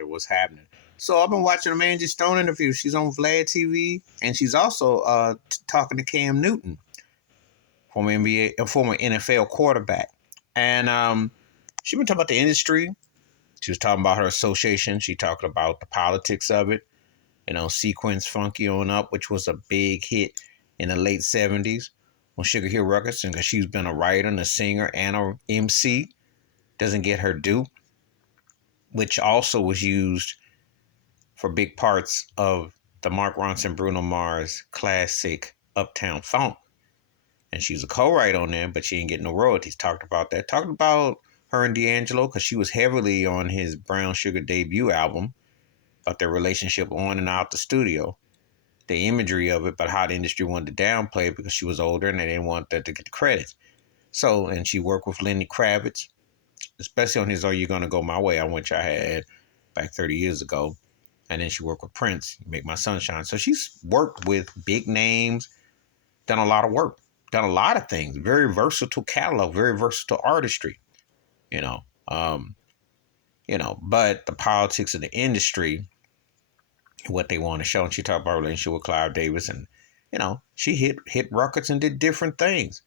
what's happening. So I've been watching the Angie Stone interview. She's on Vlad TV, and she's also talking to Cam Newton, former NFL quarterback, and she been talking about the industry. She was talking about her association. She talked about the politics of it. Sequence Funky on Up, which was a big hit in the late 70s on Sugar Hill Records, and because she's been a writer and a singer and a MC, doesn't get her due, which also was used for big parts of the Mark Ronson Bruno Mars classic Uptown Funk. And she's a co-writer on there, but she ain't getting no royalties. Talked about that. Talked about her and D'Angelo, because she was heavily on his Brown Sugar debut album, about their relationship on and out the studio, the imagery of it, but how the industry wanted to downplay it because she was older and they didn't want that to get the credit. So, and she worked with Lenny Kravitz, especially on his "Are You Gonna Go My Way," which I had back 30 years ago. And then she worked with Prince, Make My Sunshine. So she's worked with big names, done a lot of work, done a lot of things. Very versatile catalog, very versatile artistry, you know. Um, but the politics of the industry, what they want to show. And she talked about her relationship with Clive Davis, and she hit records and did different things.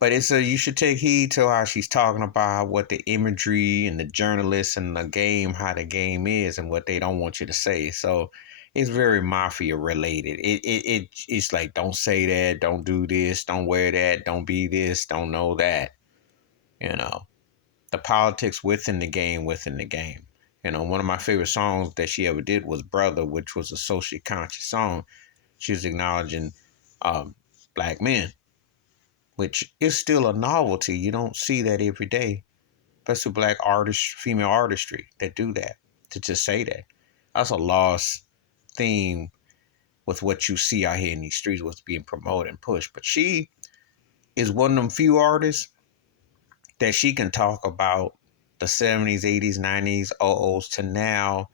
But you should take heed to how she's talking about what the imagery and the journalists and the game, how the game is, and what they don't want you to say. So it's very mafia related. It's like, don't say that, don't do this, don't wear that, don't be this, don't know that. The politics within the game, within the game. One of my favorite songs that she ever did was "Brother," which was a socially conscious song. She was acknowledging black men, which is still a novelty. You don't see that every day, especially black artists, female artistry that do that, to just say that. That's a lost theme with what you see out here in these streets, what's being promoted and pushed. But she is one of them few artists that she can talk about the 70s, 80s, 90s, 00s to now,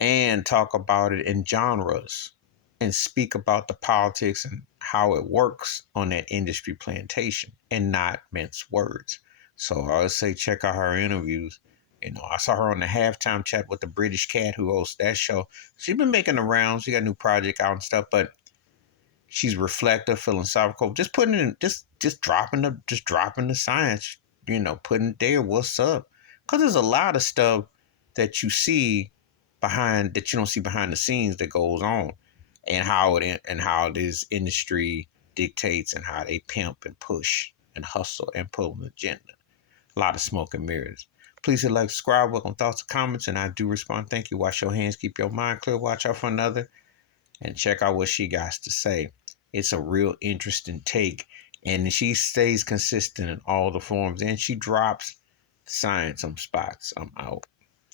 and talk about it in genres and speak about the politics and how it works on that industry plantation and not mince words. So I would say check out her interviews. I saw her on the halftime chat with the British Cat who hosts that show. She's been making the rounds. She got a new project out and stuff, but she's reflective, philosophical, just putting it in, just dropping the science, putting it there. What's up? Because there's a lot of stuff that you see that you don't see behind the scenes that goes on, and how this industry dictates and how they pimp and push and hustle and pull an agenda. A lot of smoke and mirrors. Please hit like, subscribe, welcome thoughts and comments, and I do respond. Thank you. Wash your hands, keep your mind clear, watch out for another, and check out what she got to say. It's a real interesting take, and she stays consistent in all the forms, and she drops science on spots. I'm out.